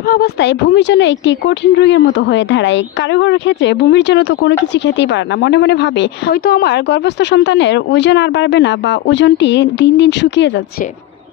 গর্ভাবস্থায় ভূমির জন্য একটি কঠিন রোগের মতো হয়ে দাঁড়ায়। কারো কারোর ক্ষেত্রে ভূমির জন্য তো কোনো কিছু খেতেই পারে না, মনে মনে ভাবে হয়তো আমার গর্ভস্থ সন্তানের ওজন আর বাড়বে না বা ওজনটি দিন দিন শুকিয়ে যাচ্ছে।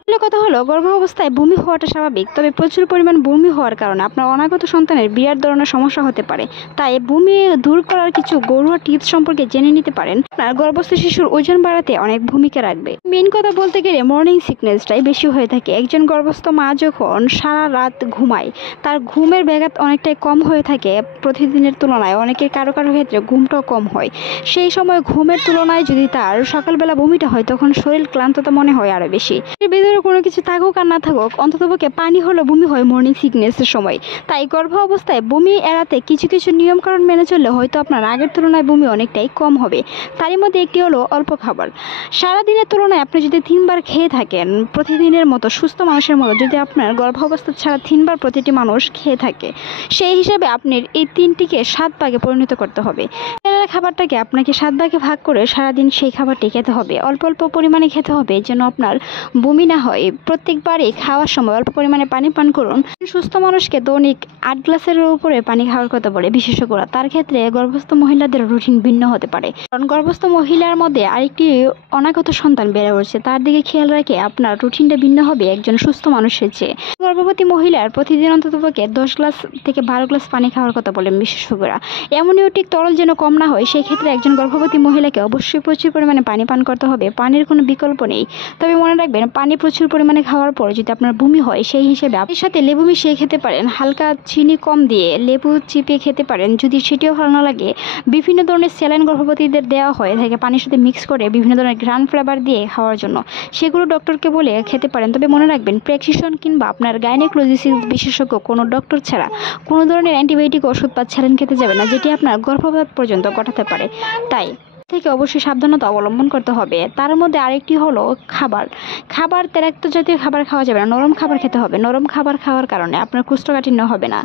আসলে কথা হলো, গর্ভাবস্থায় বমি হওয়াটা স্বাভাবিক, তবে প্রচুর পরিমাণ বমি হওয়ার কারণে আপনার অনাগত সন্তানের বিরাট ধরনের সমস্যা হতে পারে। তাই বমি দূর করার কিছু ঘরোয়া টিপস সম্পর্কে জেনে নিতে পারেন। আপনার গর্ভস্থ শিশুর ওজন বাড়াতে অনেক ভূমিকা রাখবে। মেন কথা বলতে গেলে মর্নিং সিকনেসটাই বেশি হয়ে থাকে। একজন গর্ভস্থ মা যখন সারা রাত ঘুমায়, তার ঘুমের ব্যাঘাত অনেকটাই কম হয়ে থাকে প্রতিদিনের তুলনায়। অনেকের কারো কারো ক্ষেত্রে ঘুমটাও কম হয়। সেই সময় ঘুমের তুলনায় যদি তার সকালবেলা বমিটা হয়, তখন শরীর ক্লান্ততা মনে হয় আরো বেশি। কোনো কিছু থাকুক আর না থাকুক, অন্ততপক্ষে পানি হলো বমি হয় মর্নিং সিকনেসের সময়। তাই গর্ভ অবস্থায় বমি এড়াতে কিছু কিছু নিয়মকানুন মেনে চললে হয়তো আপনার আগের তুলনায় বমি অনেকটাই কম হবে। তারই মধ্যে একটি হলো অল্প খাবার। সারাদিনের তুলনায় আপনি যদি 3 বার খেয়ে থাকেন, প্রতিদিনের মতো সুস্থ মানুষের মতো যদি আপনার গর্ভ অবস্থা ছাড়া 3 বার প্রতিটি মানুষ খেয়ে থাকে, সেই হিসাবে আপনার এই 3টিকে 7 ভাগে পরিণত করতে হবে। খাবারটাকে আপনাকে 7 ভাগে ভাগ করে সারাদিন সেই খাবারটি খেতে হবে। অল্প অল্প পরিমাণে খেতে হবে যেন আপনার বমি না হয়। প্রত্যেকবারই খাওয়ার সময় অল্প পরিমাণে পানি পান করুন। সুস্থ মানুষকে দৈনিক 8 গ্লাসের উপরে পানি খাওয়ার কথা বলে বিশেষজ্ঞরা। তার ক্ষেত্রে গর্ভস্থ মহিলাদের রুটিন ভিন্ন হতে পারে, কারণ গর্ভস্থ মহিলার মধ্যে আরেকটি অনাগত সন্তান বেড়ে উঠছে। তার দিকে খেয়াল রেখে আপনার রুটিনটা ভিন্ন হবে একজন সুস্থ মানুষের চেয়ে। গর্ভবতী মহিলার প্রতিদিন অন্ততপক্ষে 10 গ্লাস থেকে 12 গ্লাস পানি খাওয়ার কথা বলেন বিশেষজ্ঞরা। অ্যামোনিয়টিক তরল যেন কম না হয়, সেই ক্ষেত্রে একজন গর্ভবতী মহিলাকে অবশ্যই প্রচুর পরিমাণে পানি পান করতে হবে। পানির কোনো বিকল্প নেই। তবে মনে রাখবেন, পানি প্রচুর পরিমাণে খাওয়ার পর যদি আপনার বমি হয়, সেই হিসেবে আপনি সাথে লেবু মিশিয়ে খেতে পারেন। হালকা চিনি কম দিয়ে লেবু চিপিয়ে খেতে পারেন। যদি সেটিও ভালো না লাগে, বিভিন্ন ধরনের স্যালাইন গর্ভবতীদের দেওয়া হয় থাকে পানির সাথে মিক্স করে বিভিন্ন ধরনের গ্রান ফ্লেভার দিয়ে খাওয়ার জন্য, সেগুলো ডক্টরকে বলে খেতে পারেন। তবে মনে রাখবেন, প্রেসক্রিপশন কিংবা আপনার গাইনোকোলজিস্ট বিশেষজ্ঞ কোনো ডক্টর ছাড়া কোনো ধরনের অ্যান্টিবায়োটিক ওষুধ বা স্যালাইন খেতে যাবে না, যেটি আপনার গর্ভপাত পর্যন্ত ঘটাতে পারে। তাই থেকে অবশ্যই সাবধানতা অবলম্বন করতে হবে। তার মধ্যে আরেকটি হলো খাবার তেলাক্ত জাতীয় খাবার খাওয়া যাবে না, নরম খাবার খেতে হবে। নরম খাবার খাওয়ার কারণে আপনার কোষ্ঠকাঠিন্য হবে না,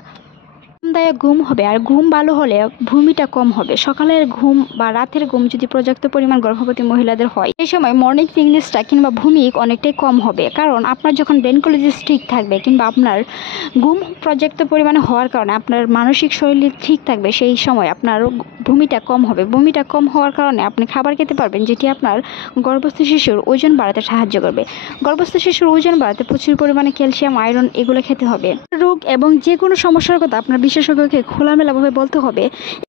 আরামদায়ক ঘুম হবে। আর ঘুম ভালো হলে ভূমিটা কম হবে। সকালের ঘুম বা রাতের ঘুম যদি পর্যাপ্ত পরিমাণ গর্ভবতী মহিলাদের হয়, এই সময় মর্নিং সিকনেসটা কিংবা ভূমি অনেকটাই কম হবে। কারণ আপনার যখন ব্রেনকোলজিস ঠিক থাকবে কিংবা আপনার ঘুম পর্যাপ্ত পরিমাণে হওয়ার কারণে আপনার মানসিক শরীর ঠিক থাকবে, সেই সময় আপনার ভূমিটা কম হবে। ভূমিটা কম হওয়ার কারণে আপনি খাবার খেতে পারবেন যেটি আপনার গর্ভস্থ শিশুর ওজন বাড়াতে সাহায্য করবে। গর্ভস্থ শিশুর ওজন বাড়াতে প্রচুর পরিমাণে ক্যালসিয়াম, আয়রন এগুলো খেতে হবে। রোগ এবং যে কোনো সমস্যার কথা আপনার বিশেষজ্ঞকে খোলামেলাভাবে বলতে হবে।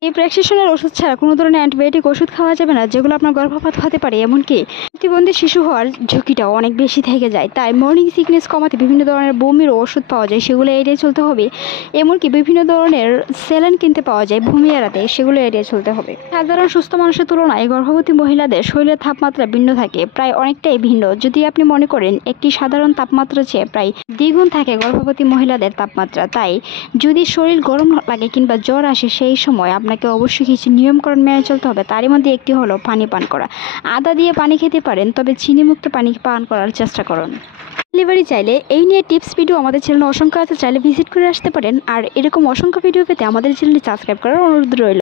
এই প্রেসক্রিপশনের ওষুধ ছাড়া কোনো ধরনের অ্যান্টিবায়োটিক ওষুধ খাওয়া যাবে না, যেগুলো আপনার গর্ভপাত হতে পারে। এমনকি প্রতিবন্ধী শিশু হওয়ার ঝুঁকিটাও অনেক বেশি থেকে যায়। তাই মর্নিং সিকনেস কমাতে বিভিন্ন ধরনের বমির ওষুধ পাওয়া যায়, সেগুলো এড়িয়ে চলতে হবে। এমনকি বিভিন্ন ধরনের স্যালাইন কিনতে পাওয়া যায় ভূমি এড়াতে, সেগুলো এড়িয়ে চলতে হবে। সাধারণ সুস্থ মানুষের তুলনায় গর্ভবতী মহিলাদের শরীরের তাপমাত্রা ভিন্ন থাকে, প্রায় অনেকটাই ভিন্ন। যদি আপনি মনে করেন একটি সাধারণ তাপমাত্রা চেয়ে প্রায় দ্বিগুণ থাকে গর্ভবতী মহিলাদের তাপমাত্রা। তাই যদি শরীর গরম লাগে কিংবা জ্বর আসে, সেই সময় আপনাকে অবশ্যই কিছু নিয়মকানুন মেনে চলতে হবে। তারই মধ্যে একটি হলো পানি পান করা। আদা দিয়ে পানি খেতে পারেন, তবে চিনিমুক্ত পানি পান করার চেষ্টা করুন। ডেলিভারি চাইলে এই নিয়ে টিপস ভিডিও আমাদের চ্যানেলে অসংখ্য আছে, চাইলে ভিজিট করে আসতে পারেন। আর এরকম অসংখ্য ভিডিও পেতে আমাদের চ্যানেলটি সাবস্ক্রাইব করার অনুরোধ রইল।